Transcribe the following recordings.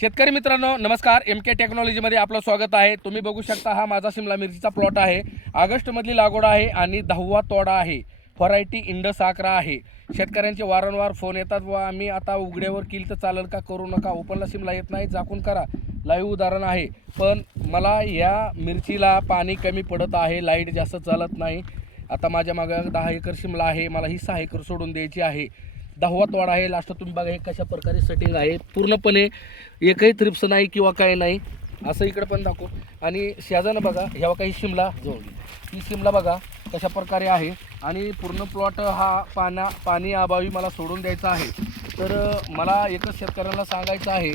शेतकरी मित्रांनो नमस्कार. MK टेक्नॉलॉजीमध्ये आपलं स्वागत आहे. तुम्ही बघू शकता हा माझा शिमला मिरचीचा प्लॉट आहे. ऑगस्टमधली लागवड आहे आणि 10वा तोडा आहे. व्हरायटी इंडस 11 आहे. शेतकऱ्यांचे वारंवार फोन येतात व आम्ही आता उघड्यावर केली तर चालेल का, करू नका, ओपनला शिमला येत नाही, झाकून करा. लाईव्ह उदाहरण आहे. पण मला या मिरचीला पाणी कमी पडत आहे, लाईट जास्त चालत नाही. आता माझ्या मागं 10 एकर शिमला आहे, मला ही 6 एकर सोडून द्यायची आहे. 10वा तोडा आहे. लास्ट तुम्ही बघा हे कशा प्रकारे सेटिंग आहे. पूर्णपणे एकही थ्रिप्स नाही किंवा काय नाही. असं इकडं पण दाखवू. आणि शेजानं बघा ह्या काही शिमला जोडली, ही शिमला बघा कशा प्रकारे आहे. आणि पूर्ण प्लॉट हा पाणी अभावी मला सोडून द्यायचा आहे. तर मला एकच शेतकऱ्यांना सांगायचं आहे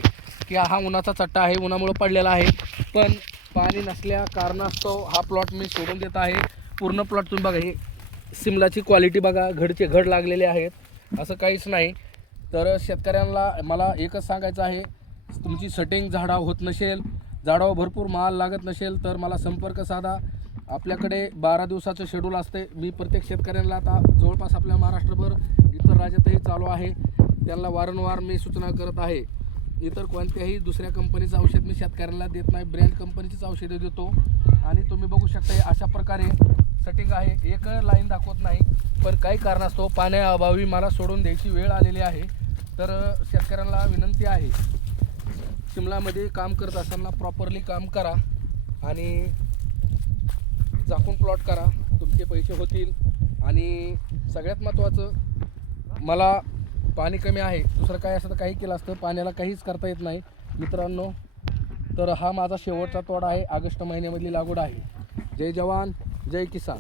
की हा उन्हाचा चट्टा आहे, उन्हामुळे पडलेला आहे. पण पाणी नसल्या कारणास्तव हा प्लॉट मी सोडून देत आहे. पूर्ण प्लॉट तुम्ही बघा, हे शिमलाची क्वालिटी बघा, घडचे घड लागलेले आहेत, असं काहीच नाही. तर शेतकऱ्यांना मला एकच सांगायचं आहे, तुमची सेटिंग झाडावर होत नसेल, झाडावर भरपूर माल लागत नसेल तर मला संपर्क साधा. आपल्याकडे 12 दिवसाचं शेड्यूल असते. मी प्रत्येक शेतकऱ्यांना आता जवळपास आपल्या महाराष्ट्रभर, इतर राज्यातही चालू आहे, त्यांना वारंवार मी सूचना करत आहे. इतर कोणत्याही दुसऱ्या कंपनीचं औषध मी शेतकऱ्यांना देत नाही, ब्रँड कंपनीचीच औषधं देतो. आणि तुम्ही बघू शकता अशा प्रकारे सेटिंग आहे. एक लाईन दाखवत नाही, पण काही कारणास्तव पाण्याअभावी मला सोडून द्यायची वेळ आलेली आहे. तर शेतकऱ्यांना विनंती आहे, शिमलामध्ये काम करत असताना प्रॉपरली काम करा आणि झाकून प्लॉट करा, तुमचे पैसे होतील. आणि सगळ्यात महत्त्वाचं, मला पाणी कमी आहे, दुसरं काय असतं तर काही केलं असतं, पाण्याला काहीच करता येत नाही मित्रांनो. तर हा माझा शेवटचा तोडा आहे. ऑगस्ट महिन्यामधली लागवड आहे. जय जवान जय किसान.